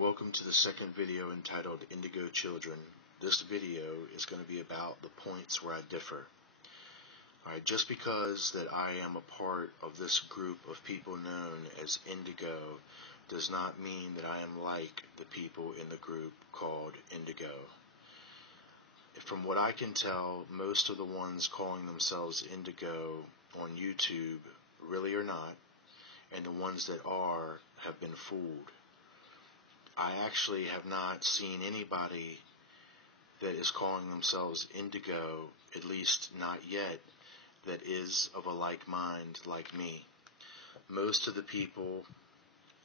Welcome to the second video entitled Indigo Children. This video is going to be about the points where I differ. Alright, just because that I am a part of this group of people known as Indigo does not mean that I am like the people in the group called Indigo. From what I can tell, most of the ones calling themselves Indigo on YouTube really are not, and the ones that are have been fooled. I actually have not seen anybody that is calling themselves Indigo, at least not yet, that is of a like mind like me. Most of the people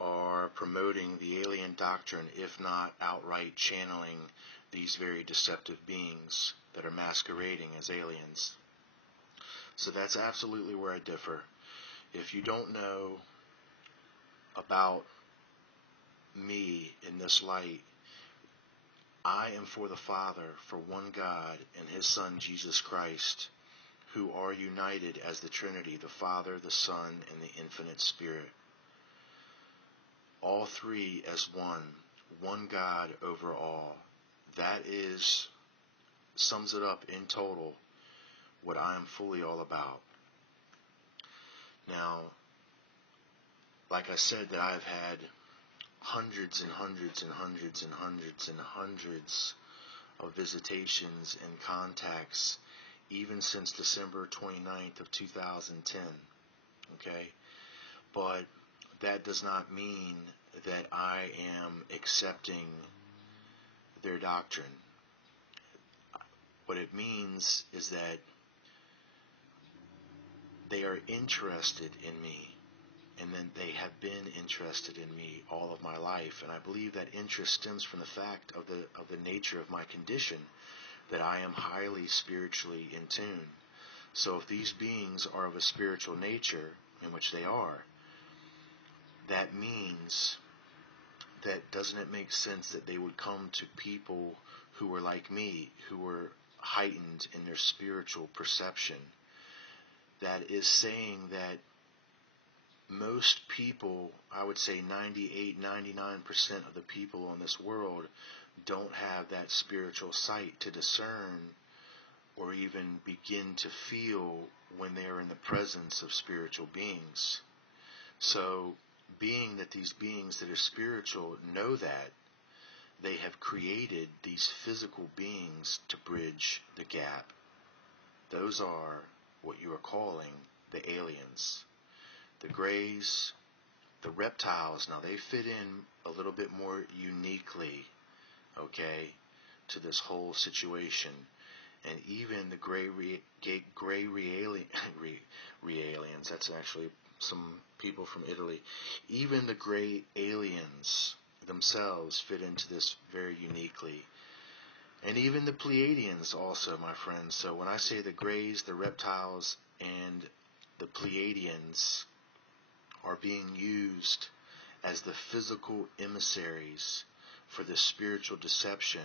are promoting the alien doctrine, if not outright channeling these very deceptive beings that are masquerading as aliens. So that's absolutely where I differ. If you don't know about me in this light, I am for the Father, for one God and His Son Jesus Christ, who are united as the Trinity, the Father, the Son, and the Infinite Spirit. All three as one God over all. That sums it up in total what I am fully all about. Now, like I said, that I've had hundreds and hundreds and hundreds and hundreds and hundreds of visitations and contacts even since December 29th of 2010. Okay? But that does not mean that I am accepting their doctrine. What it means is that they are interested in me, and then they have been interested in me all of my life. And I believe that interest stems from the fact of the nature of my condition, that I am highly spiritually in tune. So if these beings are of a spiritual nature, in which they are, that means that doesn't it make sense that they would come to people who were like me, who were heightened in their spiritual perception? That is saying that most people, I would say 98, 99% of the people on this world don't have that spiritual sight to discern or even begin to feel when they are in the presence of spiritual beings. So, being that these beings that are spiritual know that, they have created these physical beings to bridge the gap. Those are what you are calling the aliens. The grays, the reptiles, now they fit in a little bit more uniquely, okay, to this whole situation. And even the gray aliens, that's actually some people from Italy, even the gray aliens themselves fit into this very uniquely. And even the Pleiadians also, my friends. So when I say the grays, the reptiles, and the Pleiadians are being used as the physical emissaries for the spiritual deception,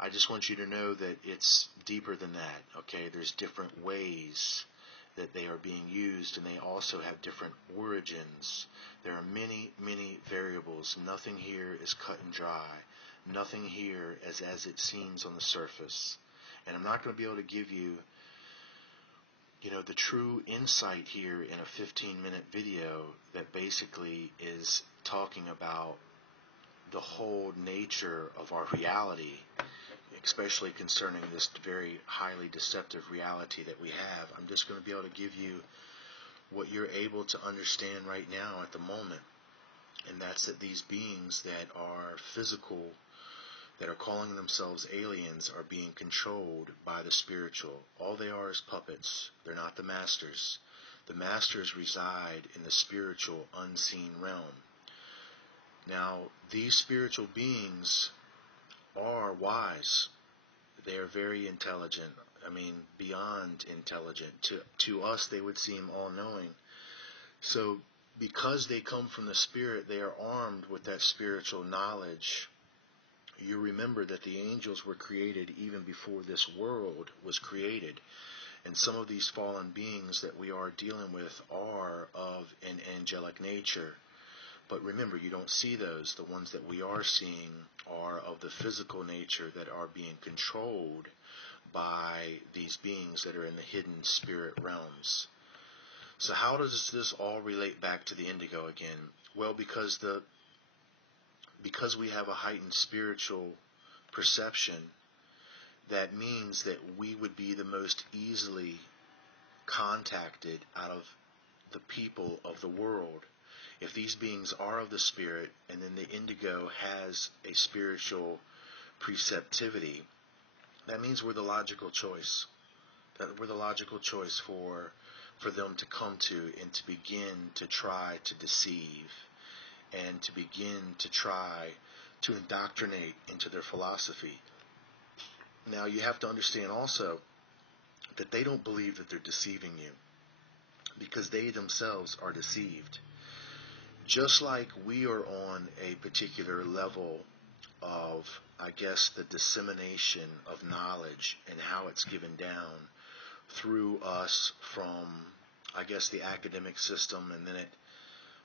I just want you to know that it's deeper than that, okay? There's different ways that they are being used, and they also have different origins. There are many, many variables. Nothing here is cut and dry. Nothing here is as it seems on the surface. And I'm not going to be able to give you the true insight here in a 15-minute video that basically is talking about the whole nature of our reality, especially concerning this very highly deceptive reality that we have. I'm just going to be able to give you what you're able to understand right now at the moment, and that's that these beings that are physical, that are calling themselves aliens, are being controlled by the spiritual. All they are is puppets. They're not the masters. The masters reside in the spiritual unseen realm. Now, these spiritual beings are wise. They are very intelligent. I mean, beyond intelligent. To us, they would seem all-knowing. So, because they come from the Spirit, they are armed with that spiritual knowledge. You remember that the angels were created even before this world was created. And some of these fallen beings that we are dealing with are of an angelic nature. But remember, you don't see those. The ones that we are seeing are of the physical nature that are being controlled by these beings that are in the hidden spirit realms. So how does this all relate back to the indigo again? Well, because we have a heightened spiritual perception, that means that we would be the most easily contacted out of the people of the world. If these beings are of the spirit, and then the indigo has a spiritual preceptivity, that means we're the logical choice. That we're the logical choice for them to come to and to begin to try to deceive and to begin to try to indoctrinate into their philosophy. Now, you have to understand also that they don't believe that they're deceiving you, because they themselves are deceived. Just like we are on a particular level of, I guess, the dissemination of knowledge and how it's given down through us from, I guess, the academic system, and then it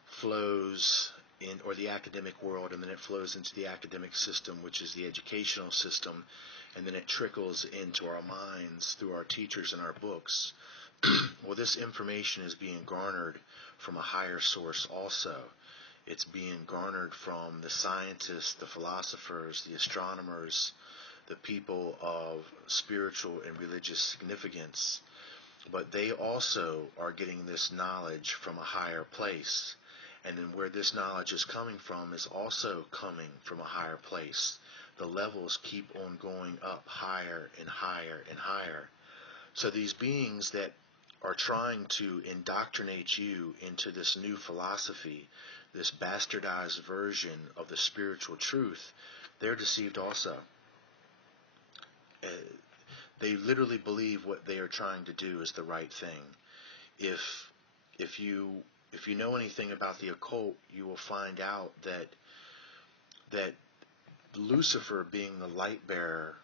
flows in, or the academic world, and then it flows into the academic system, which is the educational system, and then it trickles into our minds through our teachers and our books. Well, this information is being garnered from a higher source also. It's being garnered from the scientists, the philosophers, the astronomers, the people of spiritual and religious significance. But they also are getting this knowledge from a higher place. And then where this knowledge is coming from is also coming from a higher place. The levels keep on going up higher and higher and higher. So these beings that are trying to indoctrinate you into this new philosophy, this bastardized version of the spiritual truth, they're deceived also. They literally believe what they are trying to do is the right thing. If you know anything about the occult, you will find out that Lucifer being the light bearer,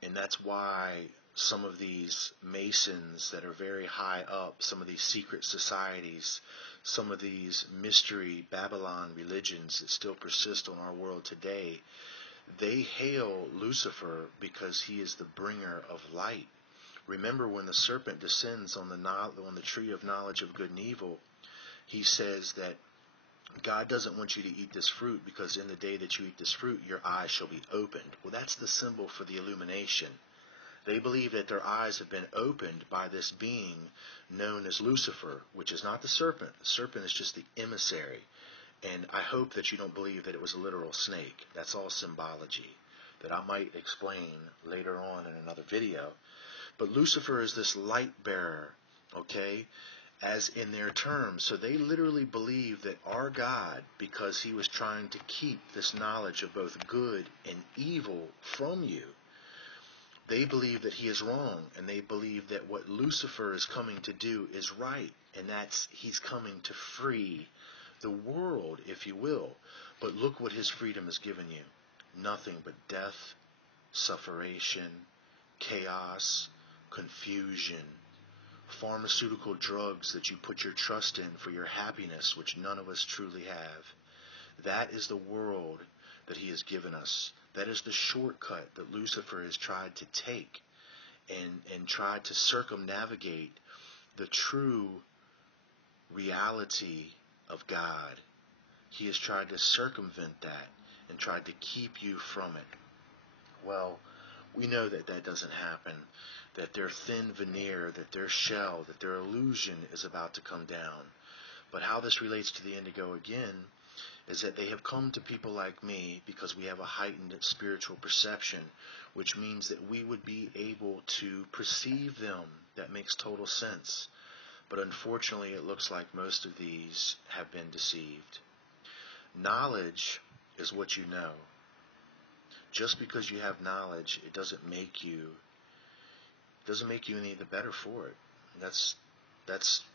and that's why some of these Masons that are very high up, some of these secret societies, some of these mystery Babylon religions that still persist on our world today, they hail Lucifer because he is the bringer of light. Remember, when the serpent descends on the tree of knowledge of good and evil, he says that God doesn't want you to eat this fruit, because in the day that you eat this fruit, your eyes shall be opened. Well, that's the symbol for the illumination. They believe that their eyes have been opened by this being known as Lucifer, which is not the serpent. The serpent is just the emissary. And I hope that you don't believe that it was a literal snake. That's all symbology that I might explain later on in another video. But Lucifer is this light bearer, okay, as in their terms. So they literally believe that our God, because he was trying to keep this knowledge of both good and evil from you, they believe that he is wrong, and they believe that what Lucifer is coming to do is right, and that's he's coming to free the world, if you will. But look what his freedom has given you. Nothing but death, sufforation, chaos, confusion, pharmaceutical drugs that you put your trust in for your happiness, which none of us truly have. That is the world that he has given us. That is the shortcut that Lucifer has tried to take and tried to circumnavigate the true reality of God. He has tried to circumvent that and tried to keep you from it. Well, we know that that doesn't happen, that their thin veneer, that their shell, that their illusion is about to come down. But how this relates to the indigo again is that they have come to people like me because we have a heightened spiritual perception, which means that we would be able to perceive them. That makes total sense. But unfortunately, it looks like most of these have been deceived. Knowledge is what you know. Just because you have knowledge, it doesn't make you any the better for it. That's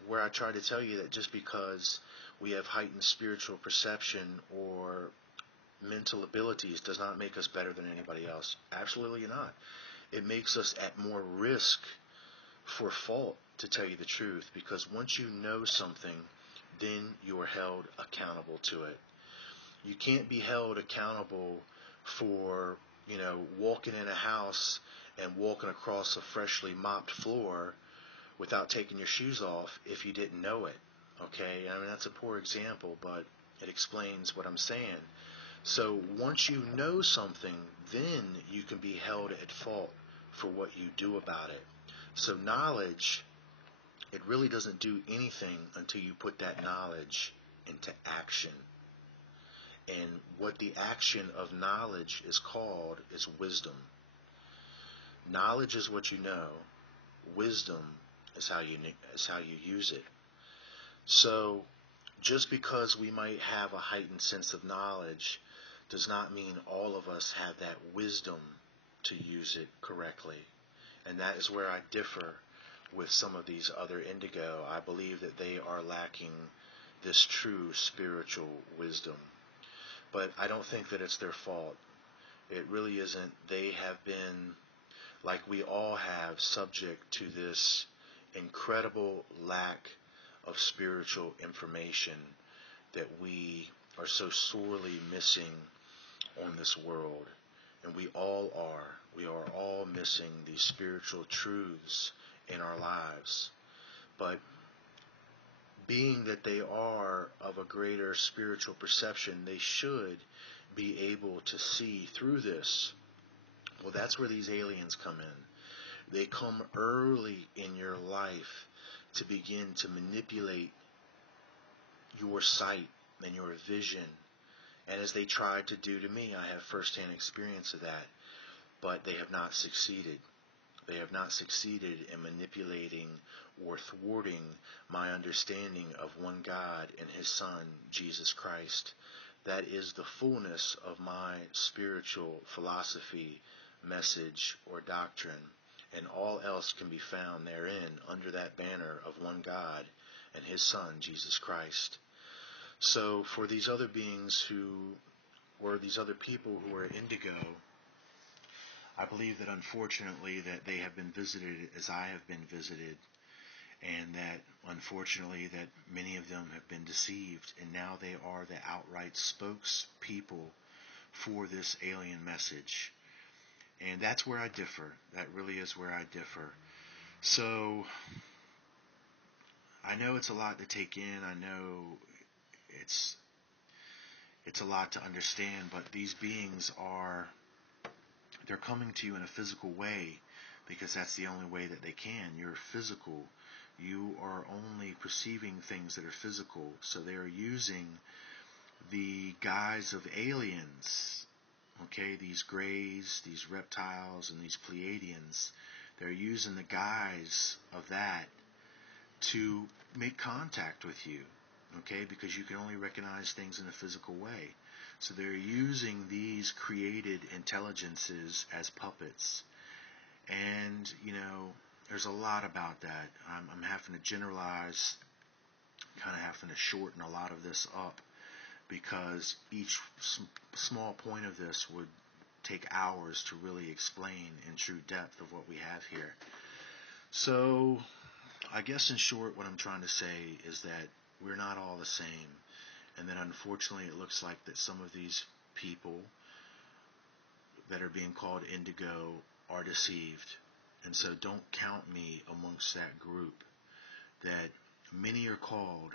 where I try to tell you that just because we have heightened spiritual perception or mental abilities does not make us better than anybody else. Absolutely not. It makes us at more risk for fault, to tell you the truth, because once you know something, then you are held accountable to it. You can't be held accountable for, walking in a house and walking across a freshly mopped floor without taking your shoes off if you didn't know it. Okay? I mean, that's a poor example, but it explains what I'm saying. So once you know something, then you can be held at fault for what you do about it. So knowledge, it really doesn't do anything until you put that knowledge into action. And what the action of knowledge is called is wisdom. Knowledge is what you know. Wisdom is how you use it. So just because we might have a heightened sense of knowledge does not mean all of us have that wisdom to use it correctly. And that is where I differ with some of these other indigo. I believe that they are lacking this true spiritual wisdom. But I don't think that it's their fault. It really isn't. They have been, like we all have, subject to this incredible lack of spiritual information that we are so sorely missing on this world. And we all are. We are all missing these spiritual truths in our lives. But being that they are of a greater spiritual perception, they should be able to see through this. Well, that's where these aliens come in. They come early in your life to begin to manipulate your sight and your vision. And as they tried to do to me, I have firsthand experience of that. But they have not succeeded. They have not succeeded in manipulating or thwarting my understanding of one God and His Son, Jesus Christ. That is the fullness of my spiritual philosophy, message, or doctrine. And all else can be found therein under that banner of one God and His Son, Jesus Christ. So for these other beings or these other people who are indigo, I believe that unfortunately that they have been visited as I have been visited, and that unfortunately that many of them have been deceived, and now they are the outright spokespeople for this alien message. And that's where I differ. That really is where I differ. So I know it's a lot to take in. I know it's a lot to understand, but these beings they're coming to you in a physical way because that's the only way that they can. You're physical. You are only perceiving things that are physical. So they're using the guise of aliens, okay, these grays, these reptiles, and these Pleiadians. They're using the guise of that to make contact with you, okay, because you can only recognize things in a physical way. So they're using these created intelligences as puppets. And, there's a lot about that. I'm having to generalize, kind of having to shorten a lot of this up, because each small point of this would take hours to really explain in true depth of what we have here. So, I guess in short, what I'm trying to say is that we're not all the same. And then unfortunately it looks like that some of these people that are being called indigo are deceived. And so don't count me amongst that group. That many are called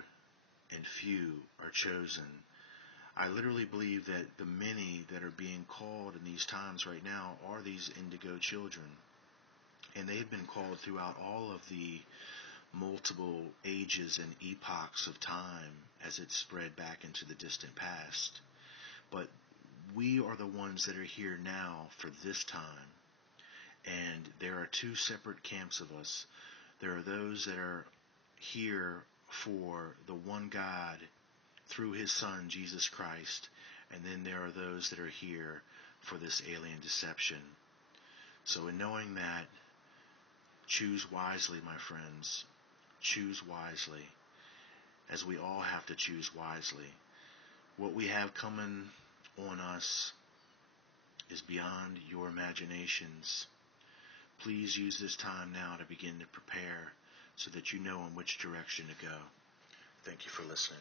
and few are chosen. I literally believe that the many that are being called in these times right now are these indigo children. And they've been called throughout all of the multiple ages and epochs of time as it spread back into the distant past. But we are the ones that are here now for this time. And there are two separate camps of us. There are those that are here for the one God through His Son, Jesus Christ. And then there are those that are here for this alien deception. So in knowing that, choose wisely, my friends. Choose wisely, as we all have to choose wisely. What we have coming on us is beyond your imaginations. Please use this time now to begin to prepare so that you know in which direction to go. Thank you for listening.